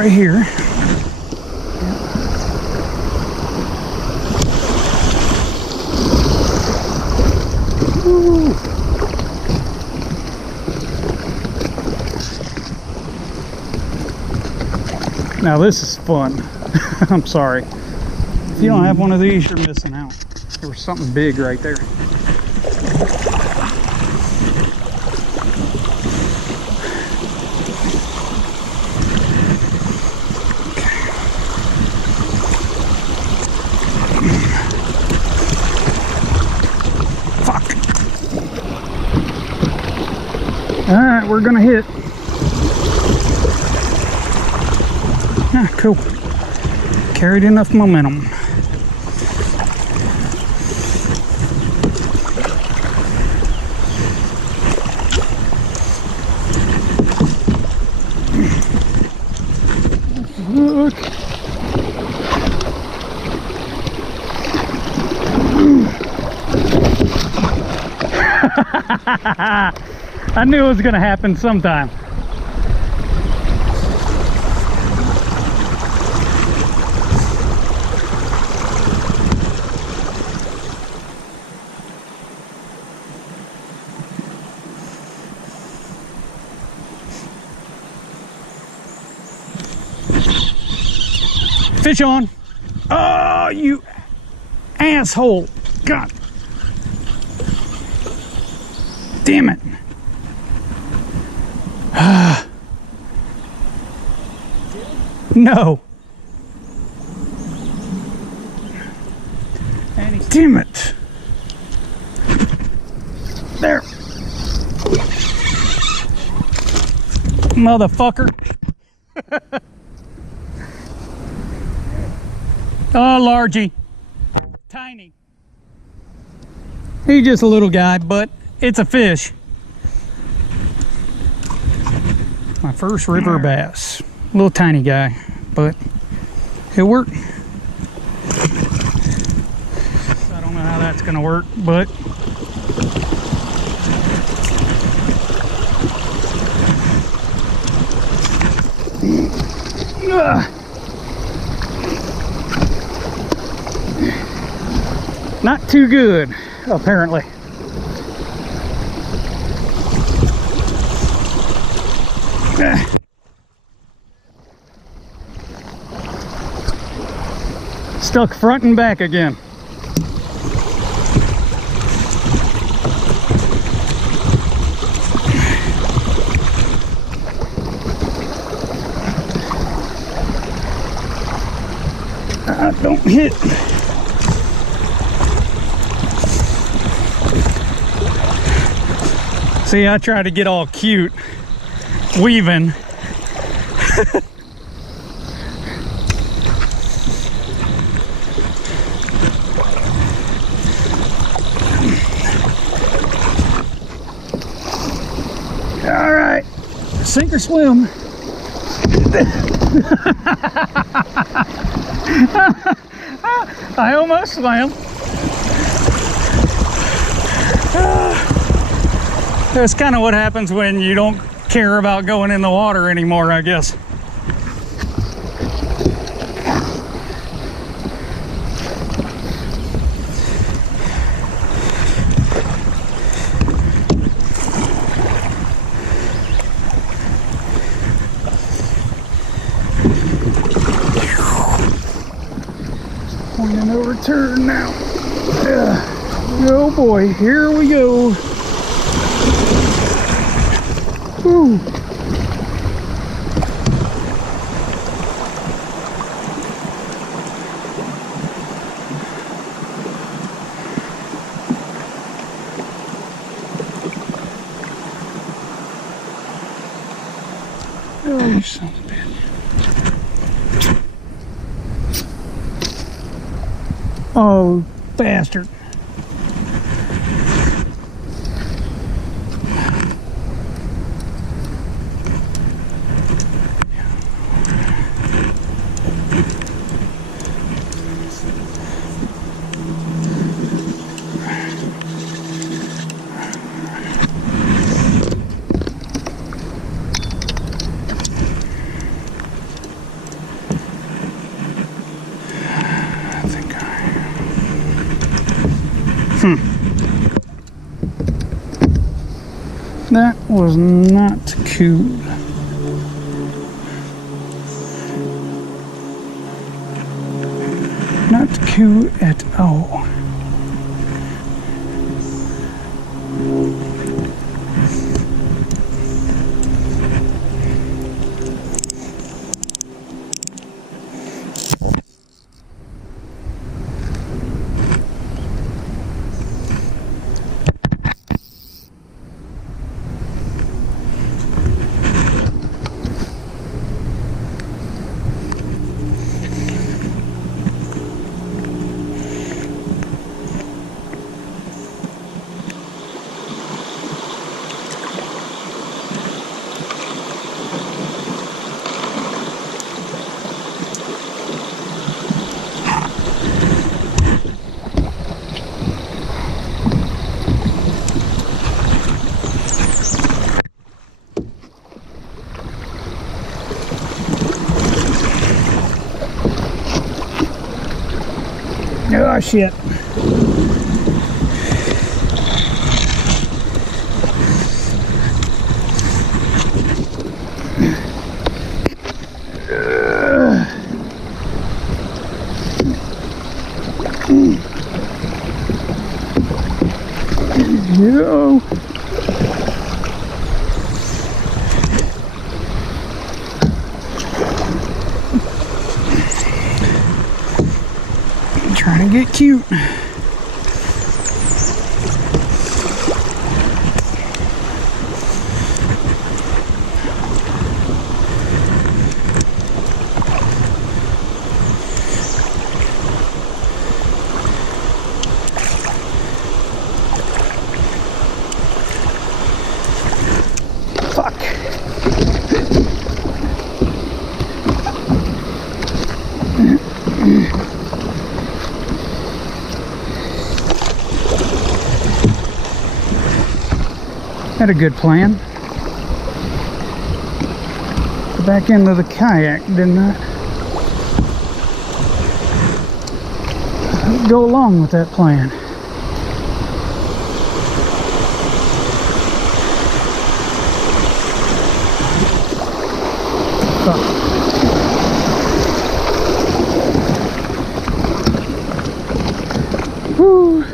right here. Ooh. Now this is fun. I'm sorry. If you don't have one of these, you're missing out. There was something big right there. Fuck. All right, we're gonna hit. Ah, cool. Carried enough momentum. Look. I knew it was going to happen sometime. Fish on. Oh, you asshole. God. Damn it. No. Damn it. There. Motherfucker. Oh, largy. Tiny. He's just a little guy, but it's a fish. My first river bass. Little tiny guy, but it'll work. I don't know how that's gonna work, but not too good, apparently. Stuck front and back again. Don't hit. See, I try to get all cute weaving. All right, sink or swim. I almost swam. That's kind of what happens when you don't care about going in the water anymore, I guess. No return now. Oh boy, here we go. Woo. Oh, you son of a bitch. Oh, bastard. That was not cool. Not cool at all. Oh shit. Yo. Trying to get cute. Fuck. Had a good plan. Back into the kayak, didn't I? Go along with that plan. Fuck. Woo.